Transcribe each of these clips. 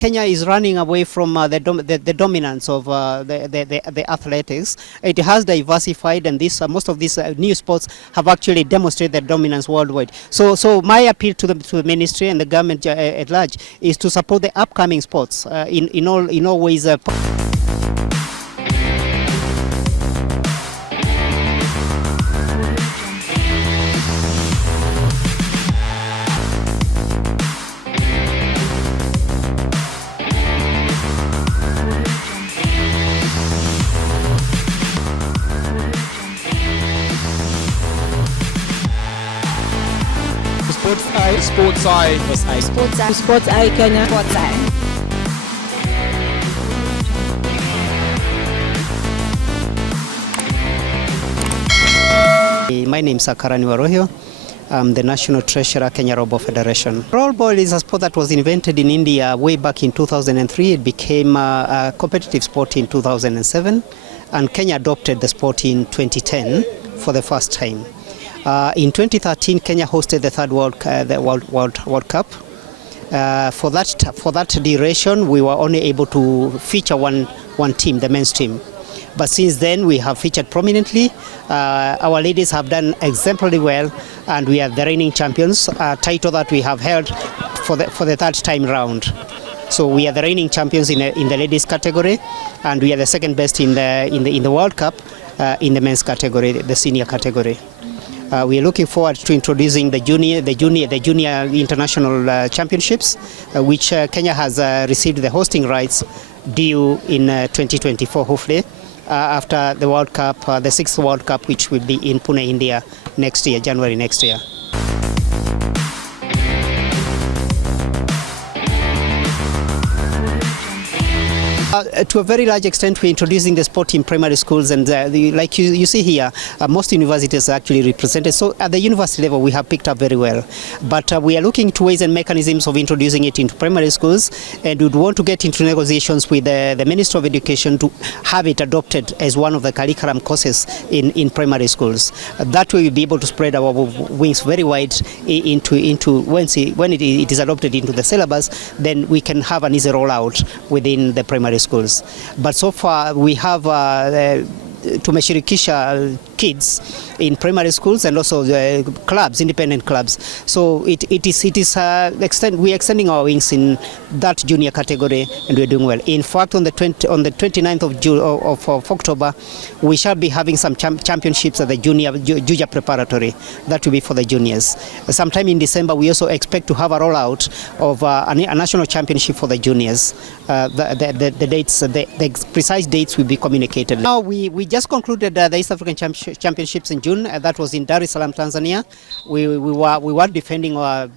Kenya is running away from the dominance of the athletics. It has diversified, and most of these new sports have actually demonstrated their dominance worldwide. So my appeal to the ministry and the government at large is to support the upcoming sports in all ways. Sports Eye Kenya. Sports Eye. My name is Kasarani. I'm the National Treasurer, Kenya Floorball Federation. Floorball is a sport that was invented in India way back in 2003. It became a competitive sport in 2007, and Kenya adopted the sport in 2010 for the first time. In 2013, Kenya hosted the third World Cup. For that duration, we were only able to feature one team, the men's team. But since then, we have featured prominently. Our ladies have done exemplary well, and we are the reigning champions, a title that we have held for the third time round. So we are the reigning champions in the ladies category, and we are the second best in the World Cup in the men's category, the senior category. We are looking forward to introducing the junior international championships, which Kenya has received the hosting rights due in 2024, hopefully, after the World Cup, the sixth World Cup, which will be in Pune, India next year, January next year. To a very large extent, we're introducing the sport in primary schools, and like you see here, most universities are actually represented. So at the university level, we have picked up very well. But we are looking to ways and mechanisms of introducing it into primary schools, and would want to get into negotiations with the Minister of Education to have it adopted as one of the curriculum courses in primary schools. That way, we'll be able to spread our wings very wide into when it is adopted into the syllabus, then we can have an easy rollout within the primary schools. But so far we have tumeshirikisha kids in primary schools and also clubs, independent clubs. So we are extending our wings in that junior category, and we're doing well. In fact, on the 29th of October, we shall be having some championships at the junior preparatory. That will be for the juniors. Sometime in December, we also expect to have a rollout of a national championship for the juniors. The dates, the precise dates will be communicated. Now we just concluded the East African Championships in June. That was in Dar es Salaam, Tanzania. We were defending our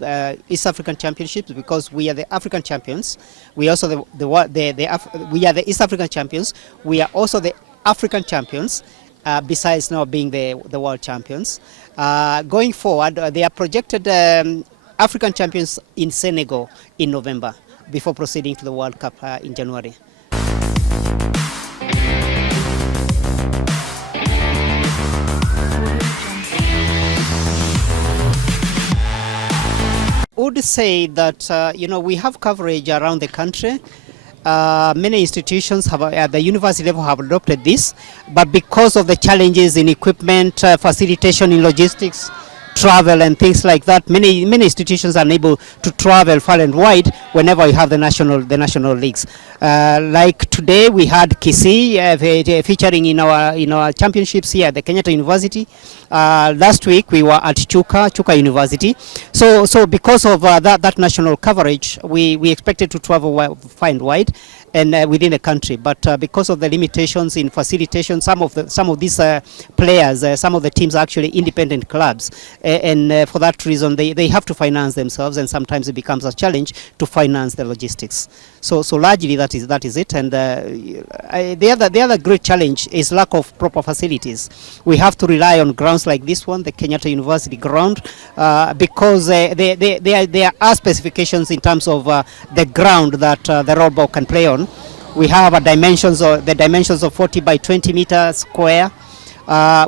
East African Championships because we are the African champions. We also we are the East African champions. We are also the African champions. Besides now being the world champions. Going forward, they are projected African champions in Senegal in November before proceeding to the World Cup in January. I would say that we have coverage around the country. Many institutions at the university level have adopted this, but because of the challenges in equipment, facilitation in logistics, travel and things like that, many institutions are unable to travel far and wide whenever you have the national leagues. Like today we had Kisii featuring in our championships here at the Kenyatta University. Last week we were at Chuka University. So because of that national coverage, we expected to travel far and wide and within the country, but because of the limitations in facilitation, some of these players, some of the teams are actually independent clubs, and for that reason they have to finance themselves, and sometimes it becomes a challenge to finance the logistics. So largely that is it, and the other great challenge is lack of proper facilities. We have to rely on grounds like this one, the Kenyatta University ground, because there are specifications in terms of the ground that the floorball can play on. We have the dimensions of 40 by 20 meters square.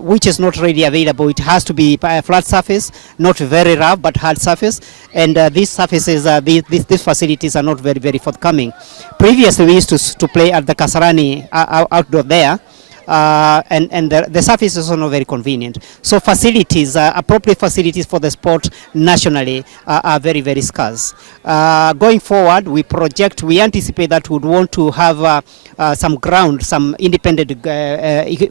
which is not readily available. It has to be a flat surface, not very rough, but hard surface. And these surfaces, these facilities are not very forthcoming. Previously, we used to play at the Kasarani outdoor there. And the surface is also not very convenient. So facilities, appropriate facilities for the sport nationally are very scarce. Going forward, we anticipate that we would want to have some ground, some independent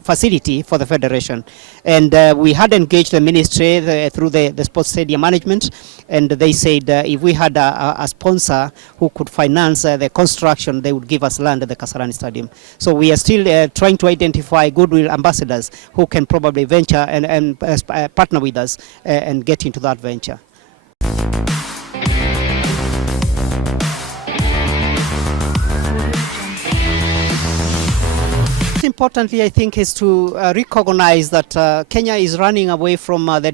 facility for the federation. And we had engaged the ministry through the sports stadium management, and they said if we had a sponsor who could finance the construction, they would give us land at the Kasarani Stadium. So we are still trying to identify goodwill ambassadors who can probably venture and partner with us and get into that venture. Importantly, I think, is to recognize that Kenya is running away from the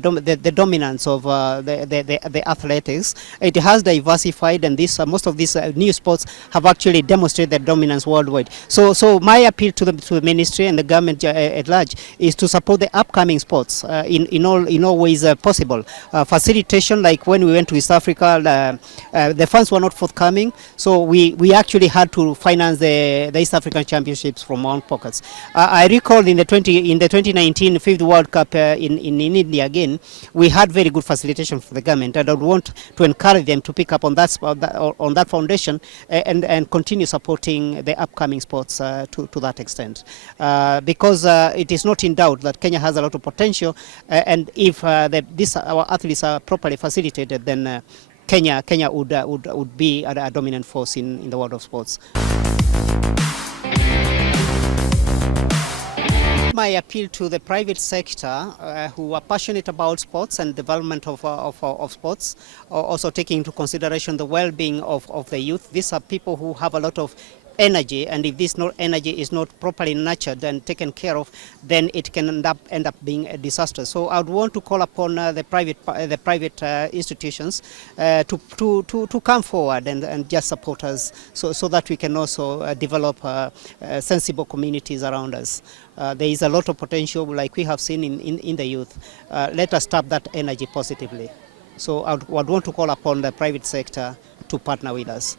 dominance of the athletics. It has diversified, and most of these new sports have actually demonstrated their dominance worldwide. So my appeal to the ministry and the government at large is to support the upcoming sports in all ways possible. Facilitation, like when we went to East Africa, the funds were not forthcoming, so we actually had to finance the East African Championships from our own pockets. I recall in the 2019 Fifth World Cup in India again, we had very good facilitation for the government, and I would want to encourage them to pick up on that foundation and continue supporting the upcoming sports to that extent, because it is not in doubt that Kenya has a lot of potential, and if our athletes are properly facilitated, then Kenya would be a dominant force in the world of sports. My appeal to the private sector who are passionate about sports and development of sports, also taking into consideration the well-being of the youth. These are people who have a lot of energy, and if this energy is not properly nurtured and taken care of, then it can end up being a disaster. So I would want to call upon the private institutions to come forward and just support us, so that we can also develop sensible communities around us. There is a lot of potential, like we have seen in the youth. Let us tap that energy positively. So I would want to call upon the private sector to partner with us.